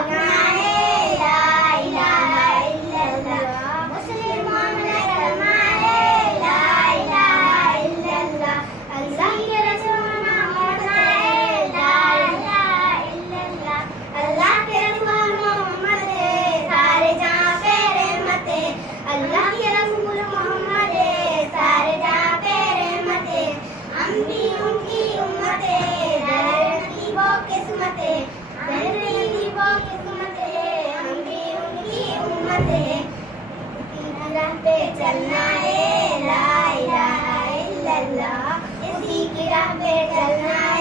अपना है ला इलाहा इल्लल्लाह। मुसलमान ने कलमा है ला इलाहा इल्लल्लाह। अल्लाह के रसूल मोहम्मद है ला इलाहा इल्लल्लाह। अल्लाह के रसूल मोहम्मद है सारे जहां पे रहमत है। अल्लाह के रसूल मोहम्मद है सारे जहां पे रहमत है। हम भी उनकी उम्मत है दर की वो किस्मत है। दर की वो किस्मत है हम भी उनकी उम्मत है। इसी राह पे चलना है ला इलाहा इल्लल्लाह। इसी की राह पे चलना है